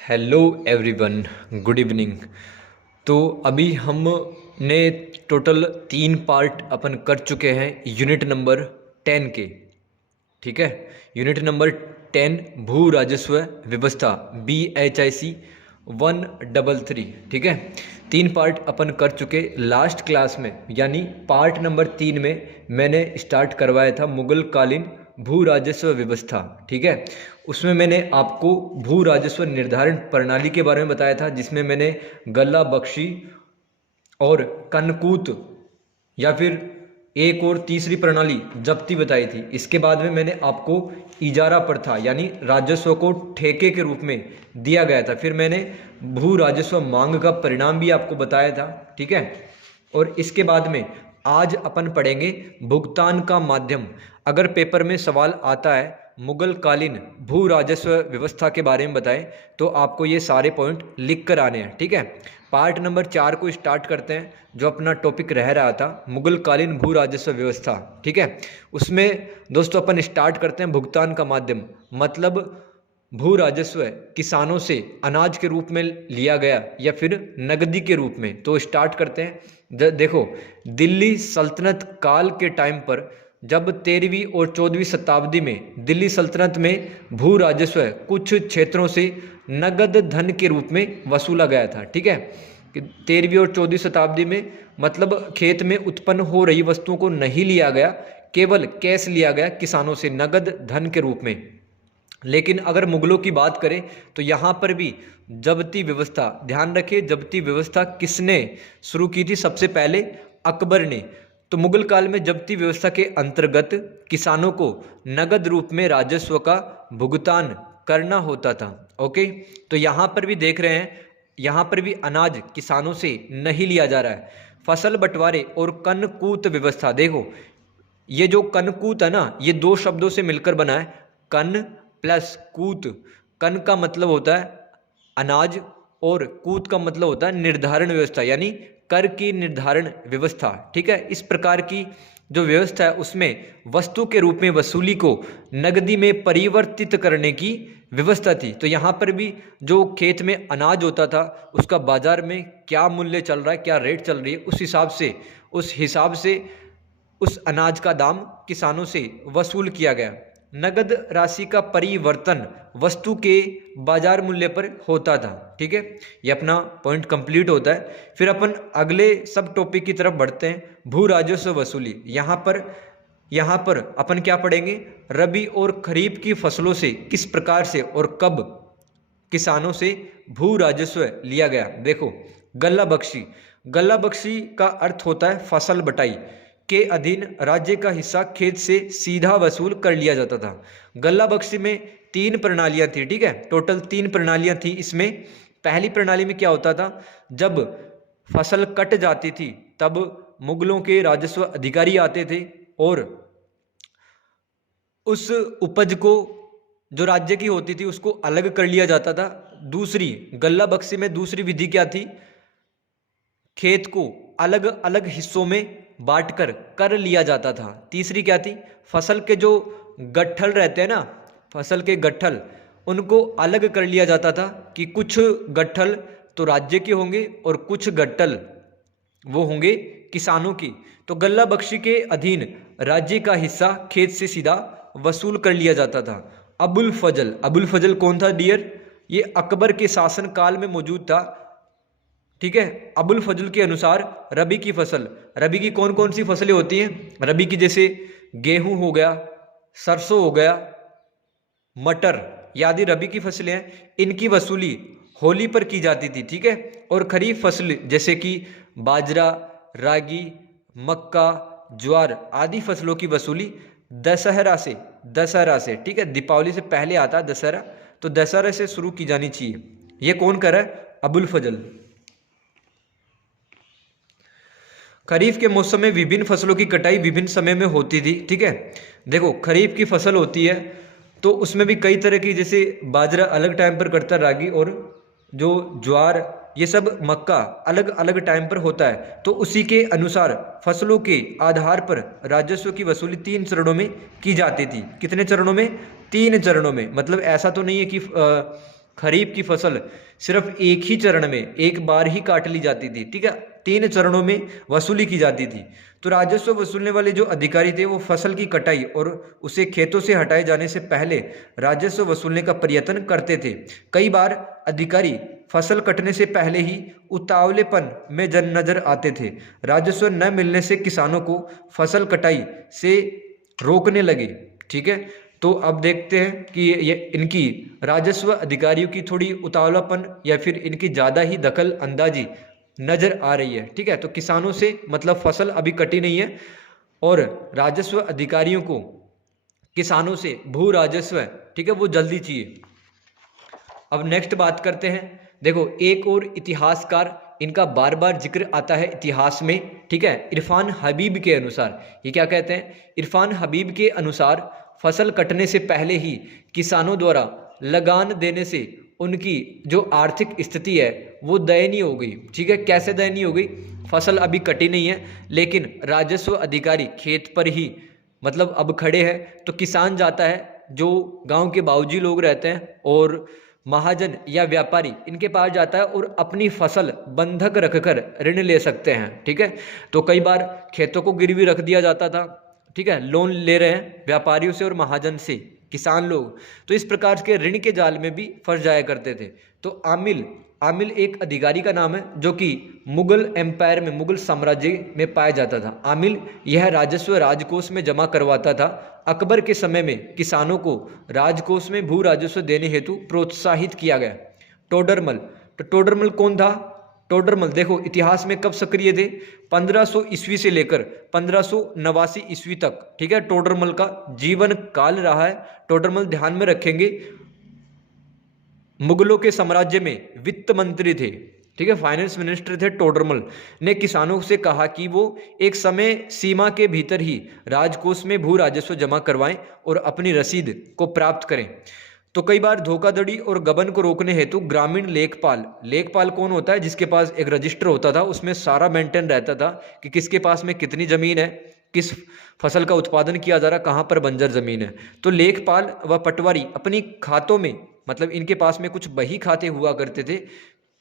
Hello everyone, good evening. तो अभी हमने टोटल 3 पार्ट अपन कर चुके हैं यूनिट नंबर 10 के। ठीक है, यूनिट नंबर 10 भू राजस्व व्यवस्था BHIC 133। ठीक है, 3 पार्ट अपन कर चुके। लास्ट क्लास में यानी पार्ट नंबर 3 में मैंने स्टार्ट करवाया था मुगल कालीन भू राजस्व व्यवस्था। ठीक है, उसमें मैंने आपको भू राजस्व निर्धारण प्रणाली के बारे में बताया था, जिसमें मैंने गल्ला बख्शी और कनकूत या फिर एक और तीसरी प्रणाली जब्ती बताई थी। इसके बाद में मैंने आपको इजारा प्रथा यानी राजस्व को ठेके के रूप में दिया गया था। फिर मैंने भू राजस्व मांग का परिणाम भी आपको बताया था। ठीक है, और इसके बाद में आज अपन पढ़ेंगे भुगतान का माध्यम। अगर पेपर में सवाल आता है मुगल कालीन भू राजस्व व्यवस्था के बारे में बताएं तो आपको ये सारे पॉइंट लिख कर आने हैं। ठीक है, पार्ट नंबर 4 को स्टार्ट करते हैं, जो अपना टॉपिक रह रहा था मुगल कालीन भू राजस्व व्यवस्था। ठीक है, उसमें दोस्तों अपन स्टार्ट करते हैं भुगतान का माध्यम, मतलब भू राजस्व किसानों से अनाज के रूप में लिया गया या फिर नगदी के रूप में। तो स्टार्ट करते हैं। देखो, दिल्ली सल्तनत काल के टाइम पर जब 13वीं और 14वीं शताब्दी में दिल्ली सल्तनत में भू राजस्व कुछ क्षेत्रों से नगद धन के रूप में वसूला गया था। ठीक है, कि 13वीं और 14वीं शताब्दी में मतलब खेत में उत्पन्न हो रही वस्तुओं को नहीं लिया गया, केवल कैश लिया गया किसानों से नगद धन के रूप में। लेकिन अगर मुगलों की बात करें तो यहाँ पर भी जब्ती व्यवस्था, ध्यान रखिए जब्ती व्यवस्था किसने शुरू की थी? सबसे पहले अकबर ने। तो मुगल काल में जब्ती व्यवस्था के अंतर्गत किसानों को नगद रूप में राजस्व का भुगतान करना होता था। ओके, तो यहाँ पर भी देख रहे हैं, यहाँ पर भी अनाज किसानों से नहीं लिया जा रहा है। फसल बंटवारे और कनकूत व्यवस्था, देखो ये जो कनकूत है ना, ये दो शब्दों से मिलकर बना है, कन प्लस कूत। कन का मतलब होता है अनाज और कूत का मतलब होता है निर्धारण व्यवस्था, यानी कर की निर्धारण व्यवस्था। ठीक है, इस प्रकार की जो व्यवस्था है उसमें वस्तु के रूप में वसूली को नगदी में परिवर्तित करने की व्यवस्था थी। तो यहाँ पर भी जो खेत में अनाज होता था उसका बाजार में क्या मूल्य चल रहा है, क्या रेट चल रही है, उस हिसाब से उस अनाज का दाम किसानों से वसूल किया गया। नगद राशि का परिवर्तन वस्तु के बाजार मूल्य पर होता था। ठीक है, ये अपना पॉइंट कंप्लीट होता है। फिर अपन अगले सब टॉपिक की तरफ बढ़ते हैं, भू राजस्व वसूली। यहाँ पर अपन क्या पढ़ेंगे? रबी और खरीफ की फसलों से किस प्रकार से और कब किसानों से भू राजस्व लिया गया। देखो, गल्ला बख्शी का अर्थ होता है फसल बटाई के अधीन राज्य का हिस्सा खेत से सीधा वसूल कर लिया जाता था। गल्ला बख्शी में 3 प्रणालियां थी। ठीक है, टोटल 3 प्रणालियां थी। इसमें पहली प्रणाली में क्या होता था, जब फसल कट जाती थी तब मुगलों के राजस्व अधिकारी आते थे और उस उपज को जो राज्य की होती थी उसको अलग कर लिया जाता था। दूसरी गल्ला बख्शी में दूसरी विधि क्या थी? खेत को अलग अलग हिस्सों में बांटकर कर लिया जाता था। तीसरी क्या थी? फसल के जो गट्ठल रहते हैं ना, फसल के गट्ठल, उनको अलग कर लिया जाता था कि कुछ गट्ठल तो राज्य के होंगे और कुछ गट्ठल वो होंगे किसानों की। तो गल्ला बख्शी के अधीन राज्य का हिस्सा खेत से सीधा वसूल कर लिया जाता था। अबुल फजल कौन था डियर? ये अकबर के शासन काल में मौजूद था। ठीक है, अबुल फजल के अनुसार रबी की कौन कौन सी फसलें होती हैं? रबी की जैसे गेहूं हो गया, सरसों हो गया, मटर, आदि रबी की फसलें हैं। इनकी वसूली होली पर की जाती थी। ठीक है, और खरीफ फसल जैसे कि बाजरा, रागी, मक्का, ज्वार आदि फसलों की वसूली दशहरा से, ठीक है, दीपावली से पहले आता है दशहरा, तो दशहरा से शुरू की जानी चाहिए। ये कौन कर रहा है? अबुल फजल। खरीफ के मौसम में विभिन्न फसलों की कटाई विभिन्न समय में होती थी। ठीक है, देखो खरीफ की फसल होती है तो उसमें भी कई तरह की, जैसे बाजरा अलग टाइम पर करता है रागी, और जो ज्वार, ये सब, मक्का अलग अलग टाइम पर होता है। तो उसी के अनुसार फसलों के आधार पर राजस्व की वसूली 3 चरणों में की जाती थी। कितने चरणों में? 3 चरणों में। मतलब ऐसा तो नहीं है कि खरीफ की फसल सिर्फ एक ही चरण में एक बार ही काट ली जाती थी, ठीक है, 3 चरणों में वसूली की जाती थी। तो राजस्व वसूलने वाले जो अधिकारी थे वो फसल की कटाई और उसे खेतों से हटाए जाने से पहले राजस्व वसूलने का प्रयत्न करते थे। कई बार अधिकारी फसल कटने से पहले ही उतावलेपन में नजर आते थे। राजस्व न मिलने से किसानों को फसल कटाई से रोकने लगे, ठीक है। तो अब देखते हैं कि ये इनकी राजस्व अधिकारियों की थोड़ी उतावलापन या फिर इनकी ज़्यादा ही दखल अंदाजी नजर आ रही है, ठीक है। तो किसानों से मतलब फसल अभी कटी नहीं है और राजस्व अधिकारियों को किसानों से भू राजस्व, ठीक है, वो जल्दी चाहिए। अब नेक्स्ट बात करते हैं। देखो, एक और इतिहासकार, इनका बार बार जिक्र आता है इतिहास में, ठीक है, इरफान हबीब के अनुसार। ये क्या कहते हैं? इरफान हबीब के अनुसार फसल कटने से पहले ही किसानों द्वारा लगान देने से उनकी जो आर्थिक स्थिति है वो दयनीय हो गई, ठीक है। कैसे दयनीय हो गई? फसल अभी कटी नहीं है लेकिन राजस्व अधिकारी खेत पर ही मतलब अब खड़े हैं, तो किसान जाता है, जो गांव के बाबूजी लोग रहते हैं और महाजन या व्यापारी इनके पास जाता है और अपनी फसल बंधक रखकर ऋण ले सकते हैं, ठीक है। तो कई बार खेतों को गिरवी रख दिया जाता था, ठीक है, लोन ले रहे हैं व्यापारियों से और महाजन से किसान लोग, तो इस प्रकार के ऋण के जाल में भी फंस जाया करते थे। तो आमिल एक अधिकारी का नाम है जो कि मुगल एम्पायर में, मुगल साम्राज्य में पाया जाता था। आमिल यह राजस्व राजकोष में जमा करवाता था। अकबर के समय में किसानों को राजकोष में भू राजस्व देने हेतु प्रोत्साहित किया गया। टोडरमल, तो टोडरमल कौन था? टोडरमल देखो इतिहास में कब सक्रिय थे? 1500 ईस्वी से लेकर 1589 ईस्वी तक, ठीक है, टोडरमल का जीवन काल रहा है। टोडरमल ध्यान में रखेंगे मुगलों के साम्राज्य में वित्त मंत्री थे, ठीक है, फाइनेंस मिनिस्टर थे। टोडरमल ने किसानों से कहा कि वो एक समय सीमा के भीतर ही राजकोष में भू राजस्व जमा करवाएं और अपनी रसीद को प्राप्त करें। तो कई बार धोखाधड़ी और गबन को रोकने हेतु ग्रामीण लेखपाल कौन होता है? जिसके पास एक रजिस्टर होता था, उसमें सारा मेंटेन रहता था कि किसके पास में कितनी जमीन है, किस फसल का उत्पादन किया जा रहा, कहाँ पर बंजर जमीन है। तो लेखपाल व पटवारी अपनी खातों में, मतलब इनके पास में कुछ बही खाते हुआ करते थे,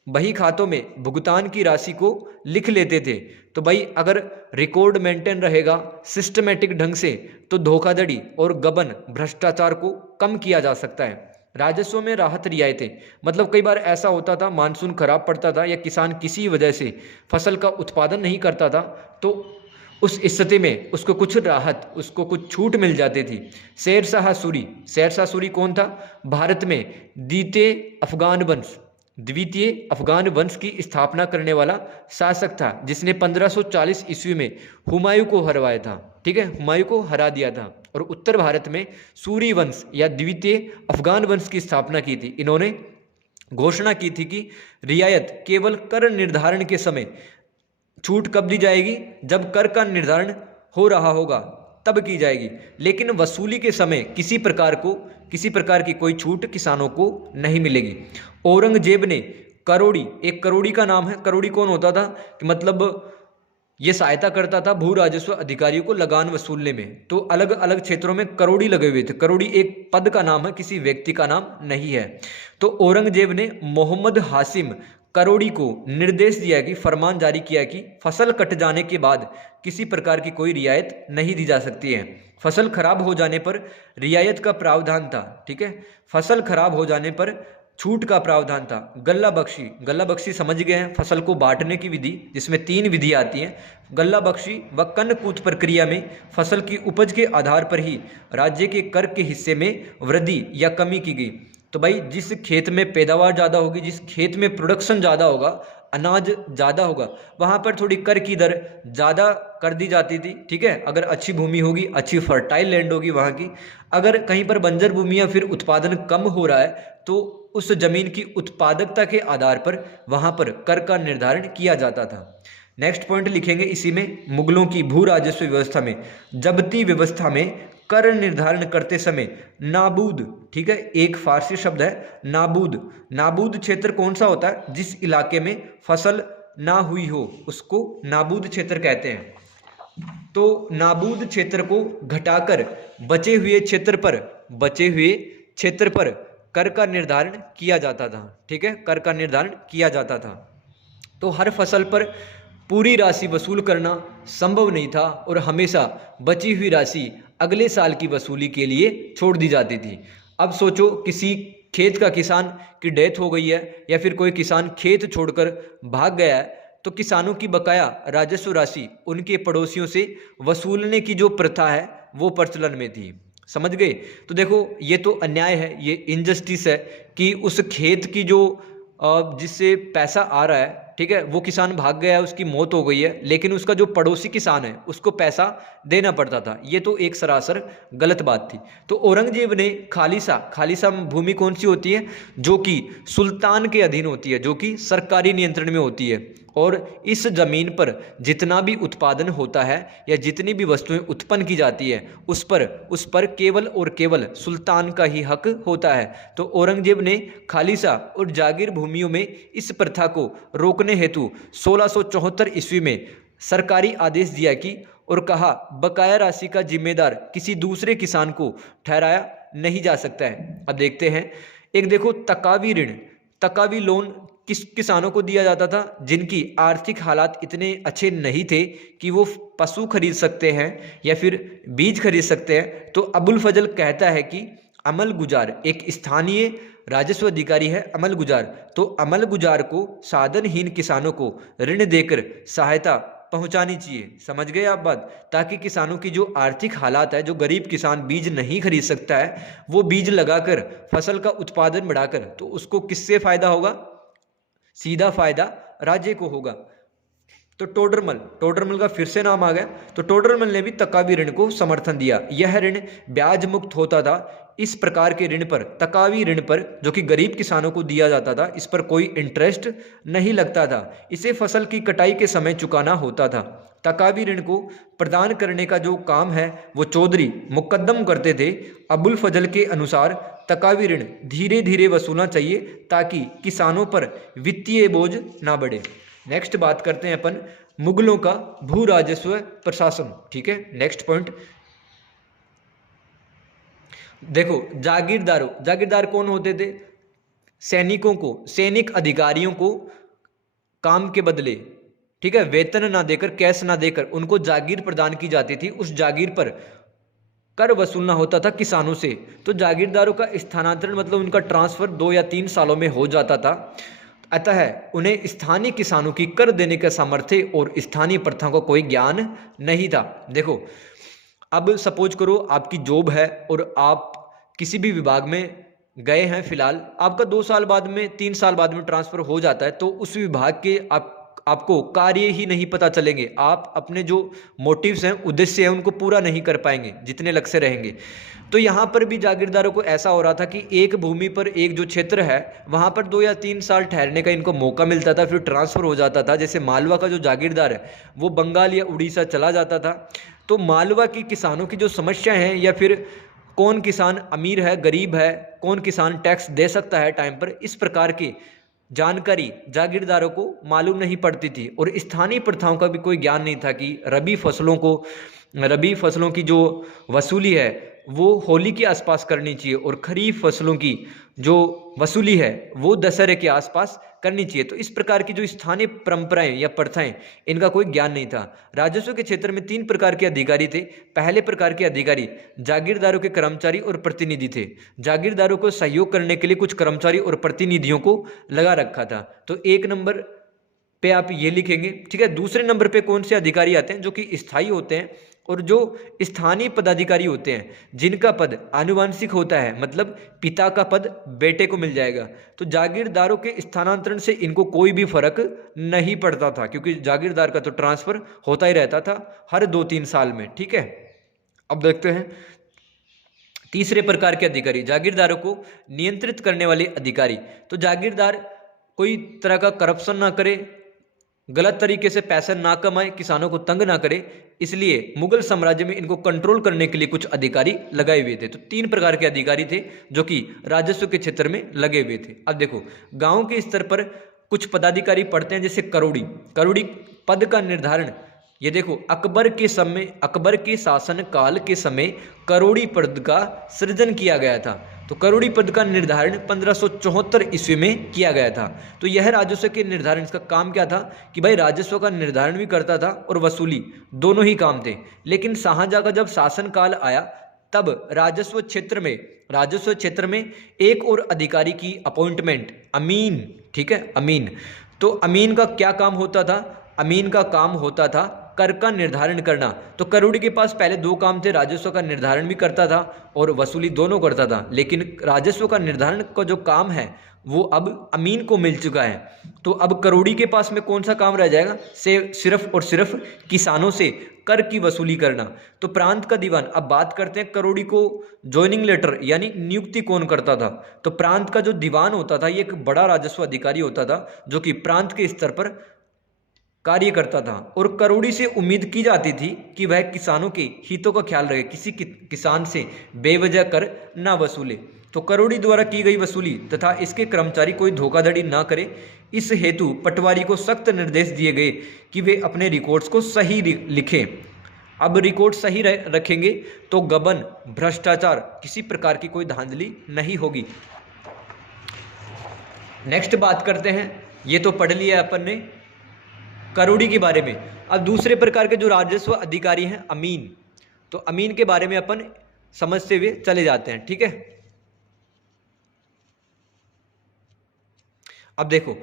बही खातों में भुगतान की राशि को लिख लेते थे। तो भाई अगर रिकॉर्ड मेंटेन रहेगा सिस्टमेटिक ढंग से तो धोखाधड़ी और गबन भ्रष्टाचार को कम किया जा सकता है। राजस्व में राहत रियायतें, मतलब कई बार ऐसा होता था मानसून खराब पड़ता था या किसान किसी वजह से फसल का उत्पादन नहीं करता था, तो उस स्थिति में उसको कुछ राहत, उसको कुछ छूट मिल जाती थी। शेरशाह सूरी कौन था? भारत में द्वितीय अफगान वंश की स्थापना करने वाला शासक था, जिसने 1540 ईस्वी में हुमायूं को हरवाया था, ठीक है, हुमायूं को हरा दिया था और उत्तर भारत में सूरी वंश या द्वितीय अफगान वंश की स्थापना की थी। इन्होंने घोषणा की थी कि रियायत केवल कर निर्धारण के समय, छूट कब दी जाएगी? जब कर का निर्धारण हो रहा होगा तब की जाएगी, लेकिन वसूली के समय किसी प्रकार की कोई छूट किसानों को नहीं मिलेगी। औरंगजेब ने करोड़ी, एक करोड़ी का नाम है, करोड़ी कौन होता था कि मतलब ये सहायता करता था भू राजस्व अधिकारियों को लगान वसूलने में। तो अलग अलग क्षेत्रों में करोड़ी लगे हुए थे। करोड़ी एक पद का नाम है, किसी व्यक्ति का नाम नहीं है। तो औरंगजेब ने मोहम्मद हाशिम करोड़ी को निर्देश दिया कि फरमान जारी किया कि फसल कट जाने के बाद किसी प्रकार की कोई रियायत नहीं दी जा सकती है। फसल खराब हो जाने पर रियायत का प्रावधान था, ठीक है, फसल खराब हो जाने पर छूट का प्रावधान था। गल्ला बख्शी समझ गए हैं, फसल को बांटने की विधि, जिसमें 3 विधि आती हैं। गल्ला बख्शी व कन्नकूट प्रक्रिया में फसल की उपज के आधार पर ही राज्य के कर के हिस्से में वृद्धि या कमी की गई। तो भाई जिस खेत में पैदावार ज़्यादा होगी, जिस खेत में प्रोडक्शन ज़्यादा होगा, अनाज ज़्यादा होगा, वहाँ पर थोड़ी कर की दर ज़्यादा कर दी जाती थी, ठीक है। अगर अच्छी भूमि होगी, अच्छी फर्टाइल लैंड होगी वहाँ की, अगर कहीं पर बंजर भूमि या फिर उत्पादन कम हो रहा है तो उस जमीन की उत्पादकता के आधार पर वहाँ पर कर का निर्धारण किया जाता था। नेक्स्ट पॉइंट लिखेंगे इसी में, मुगलों की भू राजस्व व्यवस्था में जब्ती व्यवस्था में कर निर्धारण करते समय नाबूद, ठीक है, एक फारसी शब्द है नाबूद क्षेत्र कौन सा होता है? जिस इलाके में फसल ना हुई हो उसको नाबूद क्षेत्र कहते हैं। तो नाबूद क्षेत्र को घटाकर बचे हुए क्षेत्र पर कर का निर्धारण किया जाता था। ठीक है, कर का निर्धारण किया जाता था। तो हर फसल पर पूरी राशि वसूल करना संभव नहीं था और हमेशा बची हुई राशि अगले साल की वसूली के लिए छोड़ दी जाती थी। अब सोचो, किसी खेत का किसान की डेथ हो गई है या फिर कोई किसान खेत छोड़कर भाग गया है, तो किसानों की बकाया राजस्व राशि उनके पड़ोसियों से वसूलने की जो प्रथा है वो प्रचलन में थी। समझ गए? तो देखो, ये तो अन्याय है, ये इनजस्टिस है कि उस खेत की जो जिससे पैसा आ रहा है, ठीक है, वो किसान भाग गया है, उसकी मौत हो गई है, लेकिन उसका जो पड़ोसी किसान है उसको पैसा देना पड़ता था। ये तो एक सरासर गलत बात थी। तो औरंगजेब ने खालिसा भूमि कौन सी होती है? जो कि सुल्तान के अधीन होती है, जो कि सरकारी नियंत्रण में होती है, और इस जमीन पर जितना भी उत्पादन होता है या जितनी भी वस्तुएं उत्पन्न की जाती है उस पर केवल और केवल सुल्तान का ही हक होता है। तो औरंगजेब ने खालिसा और जागीर भूमियों में इस प्रथा को रोकने हेतु 1674 ईस्वी में सरकारी आदेश दिया कि और कहा, बकाया राशि का जिम्मेदार किसी दूसरे किसान को ठहराया नहीं जा सकता है। अब देखते हैं, एक देखो, तकावी ऋण, तकावी लोन किस किसानों को दिया जाता था? जिनकी आर्थिक हालात इतने अच्छे नहीं थे कि वो पशु खरीद सकते हैं या फिर बीज खरीद सकते हैं। तो अबुल फजल कहता है कि अमल गुजार, एक स्थानीय राजस्व अधिकारी है अमल गुजार, तो अमल गुजार को साधनहीन किसानों को ऋण देकर सहायता पहुंचानी चाहिए। समझ गए आप बात? ताकि किसानों की जो आर्थिक हालात है, जो गरीब किसान बीज नहीं खरीद सकता है, वो बीज लगाकर फसल का उत्पादन बढ़ाकर, तो उसको किससे फायदा होगा? सीधा फायदा राज्य को होगा। तो टोडरमल का फिर से नाम आ गया। तो टोडरमल ने भी तकावी ऋण को समर्थन दिया। यह ऋण ब्याज मुक्त होता था। इस प्रकार के ऋण पर, तकावी ऋण पर, जो कि गरीब किसानों को दिया जाता था, इस पर कोई इंटरेस्ट नहीं लगता था। इसे फसल की कटाई के समय चुकाना होता था। तकावी ऋण को प्रदान करने का जो काम है वो चौधरी मुकद्दम करते थे। अबुल फजल के अनुसार तकावी ऋण धीरे धीरे वसूलना चाहिए ताकि किसानों पर वित्तीय बोझ ना बढ़े। नेक्स्ट बात करते हैं अपन मुगलों का भू राजस्व प्रशासन। ठीक है, नेक्स्ट पॉइंट देखो, जागीरदार कौन होते थे? सैनिकों को, सैनिक अधिकारियों को काम के बदले, ठीक है, वेतन ना देकर, कैश ना देकर उनको जागीर प्रदान की जाती थी। उस जागीर पर कर वसूलना होता था किसानों से। तो जागीरदारों का स्थानांतरण मतलब उनका ट्रांसफर 2 या 3 सालों में हो जाता था। अतः उन्हें स्थानीय किसानों की कर देने का सामर्थ्य और स्थानीय प्रथाओं का कोई ज्ञान नहीं था। देखो, अब सपोज करो आपकी जॉब है और आप किसी भी विभाग में गए हैं, फिलहाल आपका 2 साल बाद में, 3 साल बाद में ट्रांसफर हो जाता है, तो उस विभाग के आपको कार्य ही नहीं पता चलेंगे। आप अपने जो मोटिव्स हैं, उद्देश्य हैं, उनको पूरा नहीं कर पाएंगे जितने लक्ष्य रहेंगे। तो यहाँ पर भी जागीरदारों को ऐसा हो रहा था कि एक भूमि पर, एक जो क्षेत्र है वहाँ पर 2 या 3 साल ठहरने का इनको मौका मिलता था, फिर ट्रांसफ़र हो जाता था। जैसे मालवा का जो जागीरदार है वो बंगाल या उड़ीसा चला जाता था। तो मालवा की किसानों की जो समस्या है, या फिर कौन किसान अमीर है, गरीब है, कौन किसान टैक्स दे सकता है टाइम पर, इस प्रकार की जानकारी जागीरदारों को मालूम नहीं पड़ती थी। और स्थानीय प्रथाओं का भी कोई ज्ञान नहीं था कि रबी फसलों की जो वसूली है वो होली के आसपास करनी चाहिए और खरीफ फसलों की जो वसूली है वो दशहरे के आसपास करनी चाहिए। तो इस प्रकार की जो स्थानीय परंपराएं या प्रथाएं, इनका कोई ज्ञान नहीं था। राजस्व के क्षेत्र में 3 प्रकार के अधिकारी थे। पहले प्रकार के अधिकारी जागीरदारों के कर्मचारी और प्रतिनिधि थे। जागीरदारों को सहयोग करने के लिए कुछ कर्मचारी और प्रतिनिधियों को लगा रखा था। तो 1 नंबर पे आप ये लिखेंगे, ठीक है। दूसरे नंबर पे कौन से अधिकारी आते हैं? जो कि स्थायी होते हैं और जो स्थानीय पदाधिकारी होते हैं, जिनका पद आनुवंशिक होता है, मतलब पिता का पद बेटे को मिल जाएगा। तो जागीरदारों के स्थानांतरण से इनको कोई भी फर्क नहीं पड़ता था, क्योंकि जागीरदार का तो ट्रांसफर होता ही रहता था हर 2-3 साल में, ठीक है। अब देखते हैं तीसरे प्रकार के अधिकारी, जागीरदारों को नियंत्रित करने वाले अधिकारी। तो जागीरदार कोई तरह का करप्शन ना करे, गलत तरीके से पैसा ना कमाए, किसानों को तंग ना करे, इसलिए मुगल साम्राज्य में इनको कंट्रोल करने के लिए कुछ अधिकारी लगाए हुए थे। तो 3 प्रकार के अधिकारी थे जो कि राजस्व के क्षेत्र में लगे हुए थे। अब देखो, गांव के स्तर पर कुछ पदाधिकारी पढ़ते हैं, जैसे करोड़ी पद का निर्धारण। ये देखो, अकबर के शासन काल के समय करोड़ी पद का सृजन किया गया था। तो करोड़ी पद का निर्धारण 1574 ईस्वी में किया गया था। तो यह राजस्व के निर्धारण, इसका काम क्या था कि भाई राजस्व का निर्धारण भी करता था और वसूली, दोनों ही काम थे। लेकिन शाहजहां का जब शासनकाल आया तब राजस्व क्षेत्र में एक और अधिकारी की अपॉइंटमेंट, अमीन, ठीक है, अमीन। तो अमीन का क्या काम होता था? अमीन का काम होता था कर का निर्धारण करना। तो करोड़ी के पास पहले दो काम थे, राजस्व का निर्धारण भी करता था और वसूली दोनों करता था। लेकिन राजस्व का निर्धारण का जो काम है वो अब अमीन को मिल चुका है। तो अब करोड़ी के पास में कौन सा काम रह जाएगा? सिर्फ और सिर्फ किसानों से कर की वसूली करना। तो प्रांत का दीवान, अब बात करते हैं करोड़ी को ज्वाइनिंग लेटर यानी नियुक्ति कौन करता था। तो प्रांत का जो दीवान होता था ये एक बड़ा राजस्व अधिकारी होता था जो कि प्रांत के स्तर पर कार्य करता था और करोड़ी से उम्मीद की जाती थी कि वह किसानों के हितों का ख्याल रखे, किसी किसान से बेवजह कर ना वसूले। तो करोड़ी द्वारा की गई वसूली तथा इसके कर्मचारी कोई धोखाधड़ी ना करे, इस हेतु पटवारी को सख्त निर्देश दिए गए कि वे अपने रिकॉर्ड्स को सही लिखें। अब रिकॉर्ड सही रखेंगे तो गबन, भ्रष्टाचार, किसी प्रकार की कोई धांधली नहीं होगी। नेक्स्ट बात करते हैं, ये तो पढ़ लिया अपन ने करोड़ी के बारे में। अब दूसरे प्रकार के जो राजस्व अधिकारी हैं अमीन, तो अमीन के बारे में अपन समझते हुए चले जाते हैं, ठीक है। अब देखो,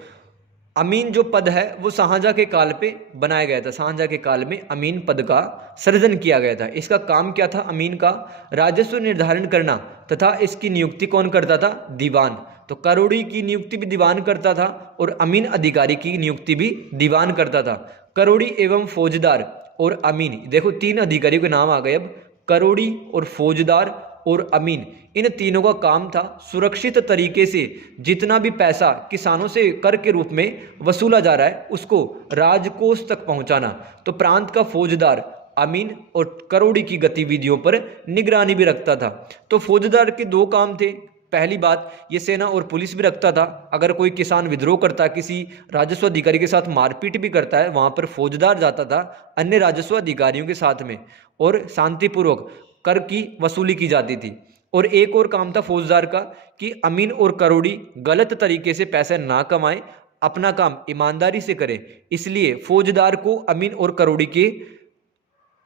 अमीन जो पद है वो शाहजहां के काल पे बनाया गया था। शाहजहां के काल में अमीन पद का सृजन किया गया था। इसका काम क्या था अमीन का? राजस्व निर्धारण करना तथा इसकी नियुक्ति कौन करता था? दीवान। तो करोड़ी की नियुक्ति भी दीवान करता था और अमीन अधिकारी की नियुक्ति भी दीवान करता था। करोड़ी एवं फौजदार और अमीन, देखो तीन अधिकारियों के नाम आ गए अब, करोड़ी और फौजदार और अमीन। इन तीनों का काम था सुरक्षित तरीके से जितना भी पैसा किसानों से कर के रूप में वसूला जा रहा है उसको राजकोष तक पहुंचाना। तो प्रांत का फौजदार अमीन और करोड़ी की गतिविधियों पर निगरानी भी रखता था। तो फौजदार के दो काम थे। पहली बात, ये सेना और पुलिस भी रखता था। अगर कोई किसान विद्रोह करता है, किसी राजस्व अधिकारी के साथ मारपीट भी करता है, वहां पर फौजदार जाता था अन्य राजस्व अधिकारियों के साथ में और शांतिपूर्वक कर की वसूली की जाती थी। और एक और काम था फौजदार का कि अमीन और करोड़ी गलत तरीके से पैसे ना कमाएं, अपना काम ईमानदारी से करें। इसलिए फौजदार को अमीन और करोड़ी के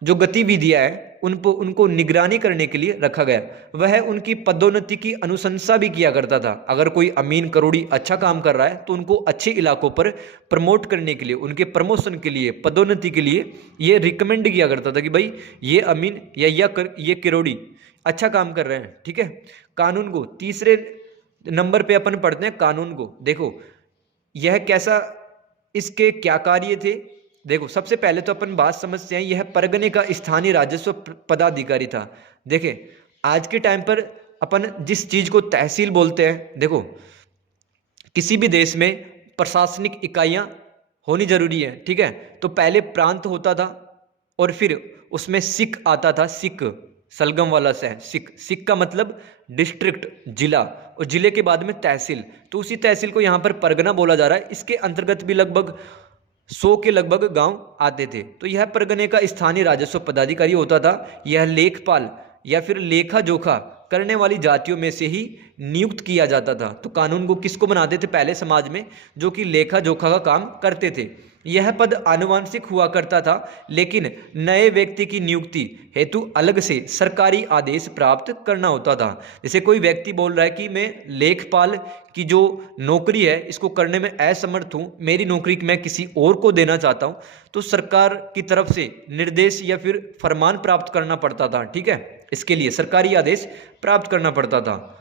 जो गतिविधियां हैं उनको निगरानी करने के लिए रखा गया। वह उनकी पदोन्नति की अनुशंसा भी किया करता था। अगर कोई अमीन करोड़ी अच्छा काम कर रहा है तो उनको अच्छे इलाकों पर प्रमोट करने के लिए, उनके प्रमोशन के लिए, पदोन्नति के लिए ये रिकमेंड किया करता था कि भाई ये अमीन या ये करोड़ी अच्छा काम कर रहे हैं, ठीक है। कानून को तीसरे नंबर पे अपन पढ़ते हैं कानून को। देखो यह कैसा, इसके क्या कार्य थे। देखो सबसे पहले तो अपन बात समझते हैं, यह परगने का स्थानीय राजस्व पदाधिकारी था। देखें आज के टाइम पर अपन जिस चीज को तहसील बोलते हैं, देखो किसी भी देश में प्रशासनिक इकाइयां होनी जरूरी है, ठीक है। तो पहले प्रांत होता था और फिर उसमें सिक आता था, सिक सलगम वाला से सिक का मतलब डिस्ट्रिक्ट, जिला, और जिले के बाद में तहसील। तो उसी तहसील को यहाँ पर परगना बोला जा रहा है। इसके अंतर्गत भी लगभग 100 के लगभग गांव आते थे। तो यह परगने का स्थानीय राजस्व पदाधिकारी होता था। यह लेखपाल या फिर लेखा जोखा करने वाली जातियों में से ही नियुक्त किया जाता था। तो कानून को किसको बनाते थे पहले समाज में? जो कि लेखा जोखा का काम करते थे। यह पद आनुवांशिक हुआ करता था, लेकिन नए व्यक्ति की नियुक्ति हेतु अलग से सरकारी आदेश प्राप्त करना होता था। जैसे कोई व्यक्ति बोल रहा है कि मैं लेखपाल की जो नौकरी है इसको करने में असमर्थ हूँ, मेरी नौकरी मैं किसी और को देना चाहता हूँ, तो सरकार की तरफ से निर्देश या फिर फरमान प्राप्त करना पड़ता था, ठीक है। इसके लिए सरकारी आदेश प्राप्त करना पड़ता था।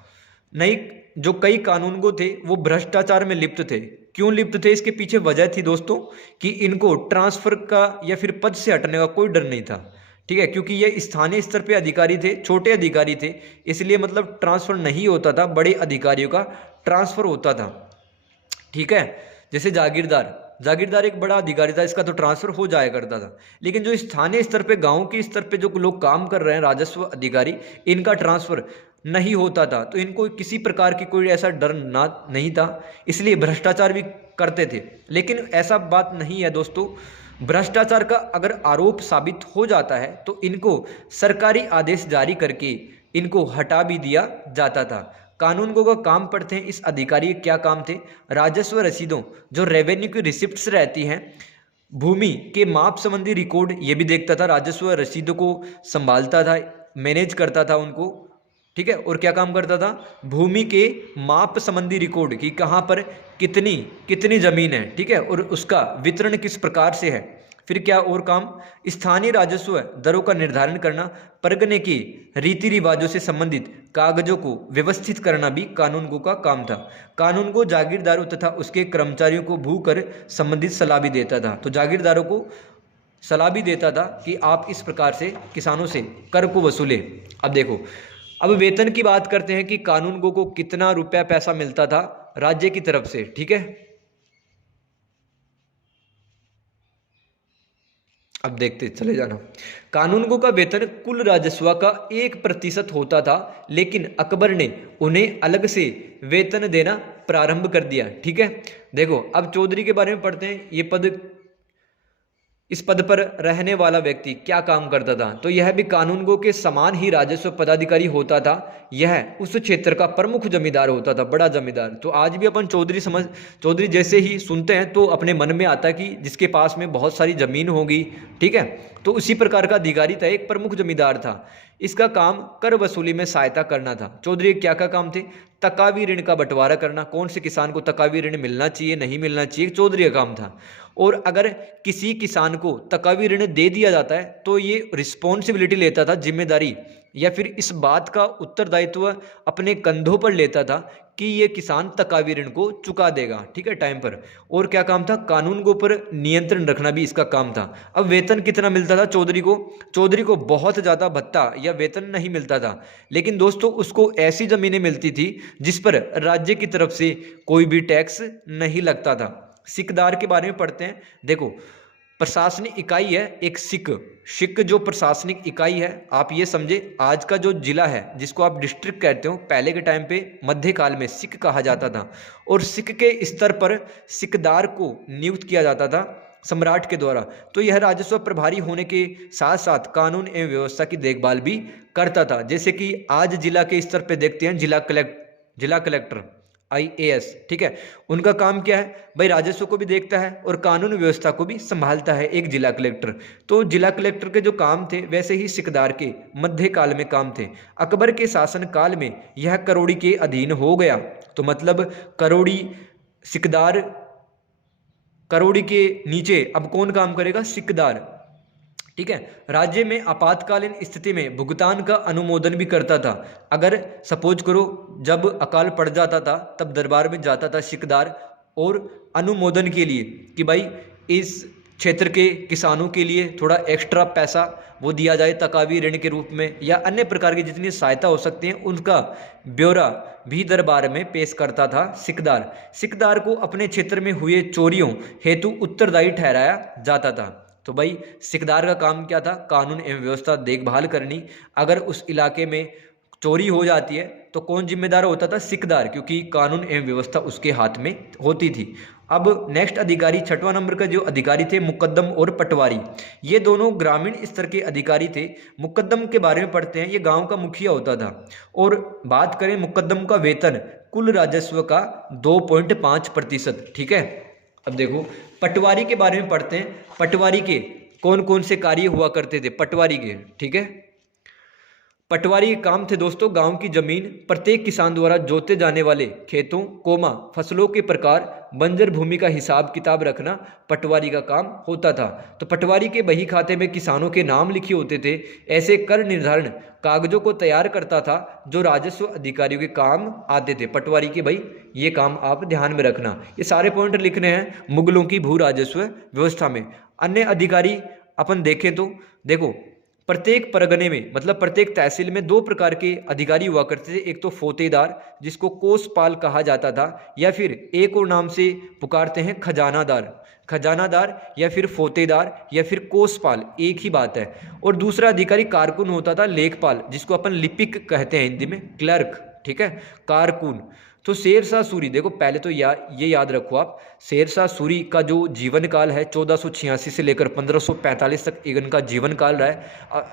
जो कई कानूनगो थे वो भ्रष्टाचार में लिप्त थे। क्यों लिप्त थे? इसके पीछे वजह थी दोस्तों कि इनको ट्रांसफर का या फिर पद से हटने का कोई डर नहीं था, ठीक है। क्योंकि ये स्थानीय स्तर पे अधिकारी थे, छोटे अधिकारी थे, इसलिए मतलब ट्रांसफर नहीं होता था, बड़े अधिकारियों का ट्रांसफर होता था, ठीक है। जैसे जागीरदार एक बड़ा अधिकारी था, इसका तो ट्रांसफर हो जाया करता था। लेकिन जो स्थानीय स्तर पे, गांव के स्तर पे जो लोग काम कर रहे हैं राजस्व अधिकारी, इनका ट्रांसफर नहीं होता था। तो इनको किसी प्रकार की कोई ऐसा डर नहीं था, इसलिए भ्रष्टाचार भी करते थे। लेकिन ऐसा बात नहीं है दोस्तों, भ्रष्टाचार का अगर आरोप साबित हो जाता है तो इनको सरकारी आदेश जारी करके इनको हटा भी दिया जाता था। कानूनगो का काम पढ़ते हैं। इस अधिकारी के क्या काम थे? राजस्व रसीदों, जो रेवेन्यू की रिसिप्ट्स रहती हैं, भूमि के माप संबंधी रिकॉर्ड, ये भी देखता था, राजस्व रसीदों को संभालता था, मैनेज करता था उनको, ठीक है। और क्या काम करता था? भूमि के माप संबंधी रिकॉर्ड की कहाँ पर कितनी कितनी जमीन है, ठीक है, और उसका वितरण किस प्रकार से है। फिर क्या और काम? स्थानीय राजस्व दरों का निर्धारण करना, परगने की रीति रिवाजों से संबंधित कागजों को व्यवस्थित करना भी कानूनगो का काम था। कानूनगो जागीरदारों तथा उसके कर्मचारियों को भू कर संबंधित सलाह भी देता था। तो जागीरदारों को सलाह भी देता था कि आप इस प्रकार से किसानों से कर को वसूले। अब देखो, अब वेतन की बात करते हैं कि कानूनगो को कितना रुपया पैसा मिलता था राज्य की तरफ से, ठीक है। अब देखते चले जाना। कानूनगो का वेतन कुल राजस्व का 1% होता था, लेकिन अकबर ने उन्हें अलग से वेतन देना प्रारंभ कर दिया, ठीक है। देखो, अब चौधरी के बारे में पढ़ते हैं। ये पद, इस पद पर रहने वाला व्यक्ति क्या काम करता था? तो यह भी कानूनगो के समान ही राजस्व पदाधिकारी होता था। यह उस क्षेत्र का प्रमुख जमींदार होता था, बड़ा जमींदार। तो आज भी अपन चौधरी जैसे ही सुनते हैं तो अपने मन में आता है कि जिसके पास में बहुत सारी जमीन होगी, ठीक है। तो उसी प्रकार का अधिकारी था, एक प्रमुख जमींदार था। इसका काम कर वसूली में सहायता करना था। चौधरी क्या क्या काम थे? तकावी ऋण का बंटवारा करना, कौन से किसान को तकावी ऋण मिलना चाहिए, नहीं मिलना चाहिए, चौधरी का काम था। और अगर किसी किसान को तकावी ऋण दे दिया जाता है तो ये रिस्पॉन्सिबिलिटी लेता था, जिम्मेदारी, या फिर इस बात का उत्तरदायित्व अपने कंधों पर लेता था कि ये किसान तकावी ऋण को चुका देगा, ठीक है, टाइम पर। और क्या काम था? कानूनगो पर नियंत्रण रखना भी इसका काम था। अब वेतन कितना मिलता था चौधरी को? चौधरी को बहुत ज़्यादा भत्ता या वेतन नहीं मिलता था, लेकिन दोस्तों उसको ऐसी ज़मीनें मिलती थी जिस पर राज्य की तरफ से कोई भी टैक्स नहीं लगता था। सिकदार के बारे में पढ़ते हैं। देखो, प्रशासनिक इकाई है एक सिक जो प्रशासनिक इकाई है, आप ये समझे, आज का जो जिला है जिसको आप डिस्ट्रिक्ट कहते हो, पहले के टाइम पे मध्यकाल में सिक कहा जाता था। और सिक के स्तर पर सिकदार को नियुक्त किया जाता था सम्राट के द्वारा। तो यह राजस्व प्रभारी होने के साथ साथ कानून एवं व्यवस्था की देखभाल भी करता था। जैसे कि आज जिला के स्तर पर देखते हैं जिला कलेक्टर IAS, ठीक है। उनका काम क्या है भाई? राजस्व को भी देखता है और कानून व्यवस्था को भी संभालता है एक जिला कलेक्टर। तो जिला कलेक्टर के जो काम थे वैसे ही सिकदार के मध्यकाल में काम थे। अकबर के शासन काल में यह करोड़ी के अधीन हो गया। तो मतलब करोड़ी के नीचे अब कौन काम करेगा? सिकदार, ठीक है। राज्य में आपातकालीन स्थिति में भुगतान का अनुमोदन भी करता था। अगर सपोज करो जब अकाल पड़ जाता था तब दरबार में जाता था सिकदार और अनुमोदन के लिए कि भाई इस क्षेत्र के किसानों के लिए थोड़ा एक्स्ट्रा पैसा वो दिया जाए तकावी ऋण के रूप में, या अन्य प्रकार की जितनी सहायता हो सकती है उनका ब्यौरा भी दरबार में पेश करता था सिकदार। सिकदार को अपने क्षेत्र में हुए चोरियों हेतु उत्तरदायी ठहराया जाता था। तो भाई सिकदार का काम क्या था? कानून एवं व्यवस्था देखभाल करनी। अगर उस इलाके में चोरी हो जाती है तो कौन जिम्मेदार होता था? सिकदार, क्योंकि कानून एवं व्यवस्था उसके हाथ में होती थी। अब नेक्स्ट अधिकारी, 6वां नंबर का जो अधिकारी थे, मुकद्दम और पटवारी। ये दोनों ग्रामीण स्तर के अधिकारी थे। मुकद्दम के बारे में पढ़ते हैं, ये गांव का मुखिया होता था। और बात करें मुकद्दम का वेतन कुल राजस्व का 2.5%, ठीक है। अब देखो पटवारी के बारे में पढ़ते हैं। पटवारी के कौन कौन से कार्य हुआ करते थे पटवारी के, ठीक है। पटवारी के काम थे दोस्तों, गांव की जमीन, प्रत्येक किसान द्वारा जोते जाने वाले खेतों फसलों के प्रकार, बंजर भूमि का हिसाब किताब रखना पटवारी का काम होता था। तो पटवारी के बही खाते में किसानों के नाम लिखे होते थे। ऐसे कर निर्धारण कागजों को तैयार करता था जो राजस्व अधिकारियों के काम आते थे। पटवारी के भाई ये काम आप ध्यान में रखना। ये सारे पॉइंट लिखने हैं मुगलों की भू राजस्व व्यवस्था में। अन्य अधिकारी अपन देखें तो देखो, प्रत्येक परगने में मतलब प्रत्येक तहसील में 2 प्रकार के अधिकारी हुआ करते थे। एक तो फौतेदार जिसको कोषपाल कहा जाता था, या फिर एक और नाम से पुकारते हैं खजानादार या फिर फौतेदार या फिर कोषपाल, एक ही बात है। और दूसरा अधिकारी कारकुन होता था, लेखपाल, जिसको अपन लिपिक कहते हैं हिंदी में, क्लर्क, ठीक है, कारकुन। तो शेरशाह सूरी, देखो पहले तो ये याद रखो आप, शेरशाह सूरी का जो जीवन काल है 1486 से लेकर 1545 तक इनका जीवन काल रहा है।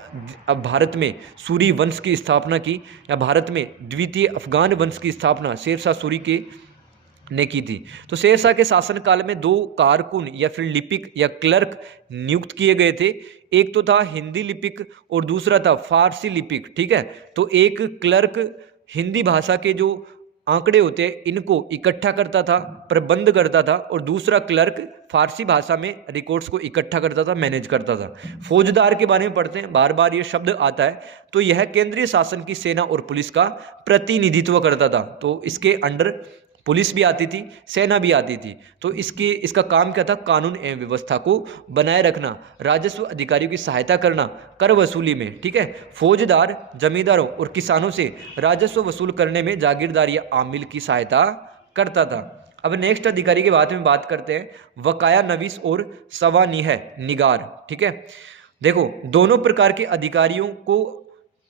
अब भारत में सूरी वंश की स्थापना की, या भारत में द्वितीय अफगान वंश की स्थापना शेरशाह सूरी के ने की थी। तो शेरशाह के शासनकाल में 2 कारकुन या फिर लिपिक या क्लर्क नियुक्त किए गए थे। एक तो था हिंदी लिपिक और दूसरा था फारसी लिपिक, ठीक है। तो एक क्लर्क हिंदी भाषा के जो आंकड़े होते हैं इनको इकट्ठा करता था, प्रबंध करता था, और दूसरा क्लर्क फारसी भाषा में रिकॉर्ड्स को इकट्ठा करता था, मैनेज करता था। फौजदार के बारे में पढ़ते हैं, बार बार ये शब्द आता है। तो यह केंद्रीय शासन की सेना और पुलिस का प्रतिनिधित्व करता था। तो इसके अंडर पुलिस भी आती थी, सेना भी आती थी। तो इसका काम क्या था? कानून एवं व्यवस्था को बनाए रखना, राजस्व अधिकारियों की सहायता करना कर वसूली में, ठीक है। फौजदार जमींदारों और किसानों से राजस्व वसूल करने में जागीरदार या आमिल की सहायता करता था। अब नेक्स्ट अधिकारी के बारे में बात करते हैं, वकाया नवीस और सवानिह निगार, ठीक है। देखो दोनों प्रकार के अधिकारियों को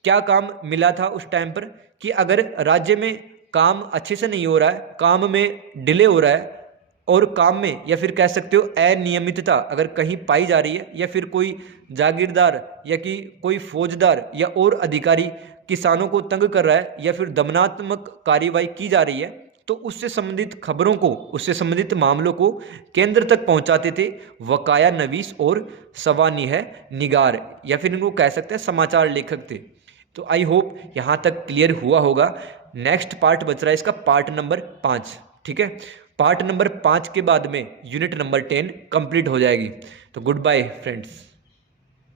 क्या काम मिला था उस टाइम पर, कि अगर राज्य में काम अच्छे से नहीं हो रहा है, काम में डिले हो रहा है, और काम में या फिर कह सकते हो अनियमितता अगर कहीं पाई जा रही है, या फिर कोई जागीरदार या कि कोई फौजदार या और अधिकारी किसानों को तंग कर रहा है, या फिर दमनात्मक कार्यवाही की जा रही है, तो उससे संबंधित खबरों को, उससे संबंधित मामलों को केंद्र तक पहुंचाते थे वकाया नवीस और सवानिह निगार, या फिर इनको कह सकते हैं समाचार लेखक थे। तो आई होप यहाँ तक क्लियर हुआ होगा। नेक्स्ट पार्ट बच रहा है इसका, पार्ट नंबर 5, ठीक है। पार्ट नंबर 5 के बाद में यूनिट नंबर 10 कंप्लीट हो जाएगी। तो गुड बाय फ्रेंड्स।